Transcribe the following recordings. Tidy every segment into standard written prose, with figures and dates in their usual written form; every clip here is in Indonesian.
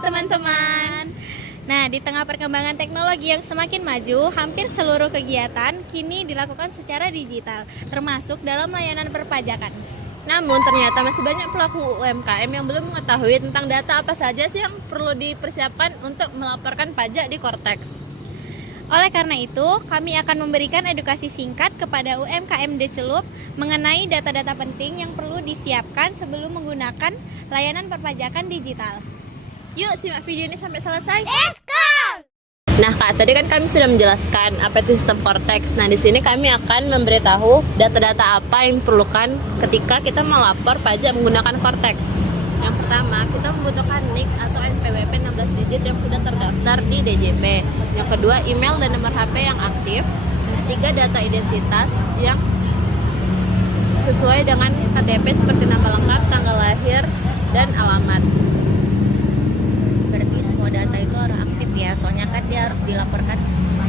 teman-teman. Nah, di tengah perkembangan teknologi yang semakin maju, hampir seluruh kegiatan kini dilakukan secara digital, termasuk dalam layanan perpajakan. Namun ternyata masih banyak pelaku UMKM yang belum mengetahui tentang data apa saja sih yang perlu dipersiapkan untuk melaporkan pajak di Cortex. Oleh karena itu, kami akan memberikan edukasi singkat kepada UMKM di Celup mengenai data-data penting yang perlu disiapkan sebelum menggunakan layanan perpajakan digital. Yuk simak video ini sampai selesai. Let's go! Nah Kak, tadi kan kami sudah menjelaskan apa itu sistem Cortex. Nah di sini kami akan memberitahu data-data apa yang diperlukan ketika kita melapor pajak menggunakan Cortex. Yang pertama, kita membutuhkan NIK atau NPWP 16 digit yang sudah terdaftar di DJP. Yang kedua, email dan nomor HP yang aktif. Yang ketiga, data identitas yang sesuai dengan KTP seperti nama lengkap, tanggal lahir, dan alamat. Berarti semua data itu harus aktif ya, soalnya kan dia harus dilaporkan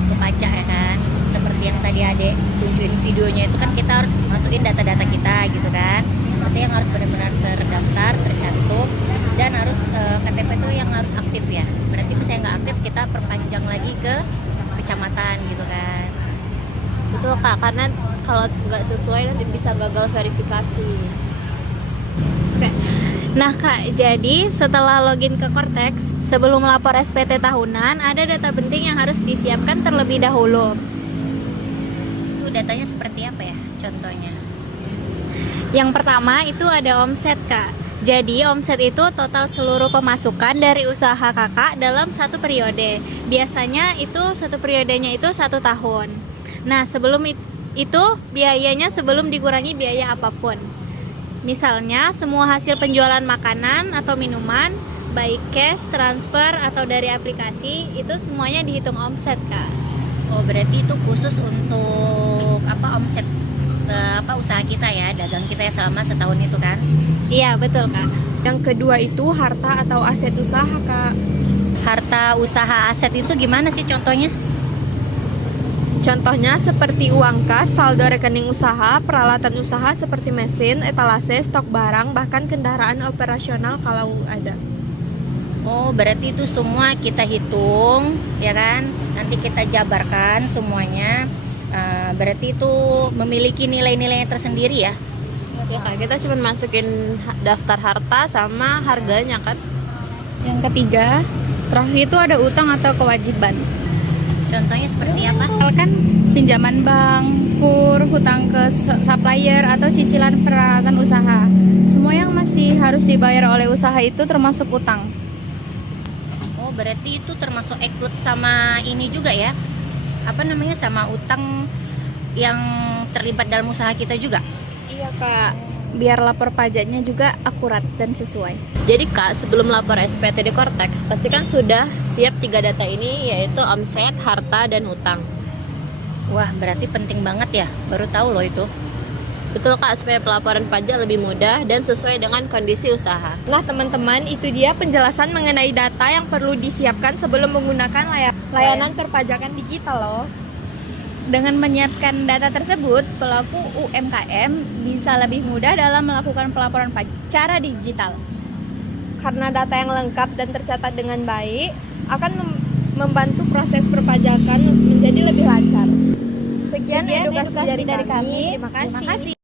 ke pajak ya kan. Seperti yang tadi Adek tunjukin videonya itu kan kita harus masukin data-data kita gitu kan. Berarti yang harus benar-benar terdaftar, tercantum, dan harus KTP itu yang harus aktif ya. Berarti misalnya nggak aktif kita perpanjang lagi ke kecamatan gitu kan. Betul Kak, karena kalau nggak sesuai nanti bisa gagal verifikasi. Nah Kak, jadi setelah login ke Cortex, sebelum melapor SPT tahunan, ada data penting yang harus disiapkan terlebih dahulu. Itu datanya seperti apa ya contohnya? Yang pertama itu ada omset Kak. Jadi omset itu total seluruh pemasukan dari usaha kakak dalam satu periode. Biasanya itu satu periodenya itu 1 tahun. Nah sebelum itu biayanya sebelum dikurangi biaya apapun. Misalnya semua hasil penjualan makanan atau minuman, baik cash, transfer, atau dari aplikasi, itu semuanya dihitung omset Kak. Oh berarti itu khusus untuk omset usaha kita ya, dagang kita ya selama setahun itu kan? Iya betul Kak. Yang kedua itu harta atau aset usaha Kak. Harta usaha aset itu gimana sih contohnya? Contohnya seperti uang kas, saldo rekening usaha, peralatan usaha seperti mesin, etalase, stok barang, bahkan kendaraan operasional kalau ada. Oh berarti itu semua kita hitung ya kan, nanti kita jabarkan semuanya. Berarti itu memiliki nilai-nilai tersendiri ya. Ya Kak, kita cuma masukin daftar harta sama harganya kan. Yang ketiga, terakhir itu ada utang atau kewajiban. Contohnya seperti apa? Misalkan pinjaman bank, kur, hutang ke supplier, atau cicilan peralatan usaha. Semua yang masih harus dibayar oleh usaha itu termasuk utang. Oh berarti itu termasuk include sama ini juga ya? Apa namanya, sama utang yang terlibat dalam usaha kita juga? Iya Kak, biar lapor pajaknya juga akurat dan sesuai. Jadi Kak, sebelum lapor SPT di Cortex, pastikan sudah siap 3 data ini, yaitu omset, harta, dan hutang. Wah berarti penting banget ya, baru tahu loh itu. Betul Kak, supaya pelaporan pajak lebih mudah dan sesuai dengan kondisi usaha. Nah teman-teman, itu dia penjelasan mengenai data yang perlu disiapkan sebelum menggunakan layanan perpajakan digital loh. Dengan menyiapkan data tersebut, pelaku UMKM bisa lebih mudah dalam melakukan pelaporan pajak secara digital. Karena data yang lengkap dan tercatat dengan baik akan membantu proses perpajakan menjadi lebih lancar. Sekian edukasi dari kami. Terima kasih.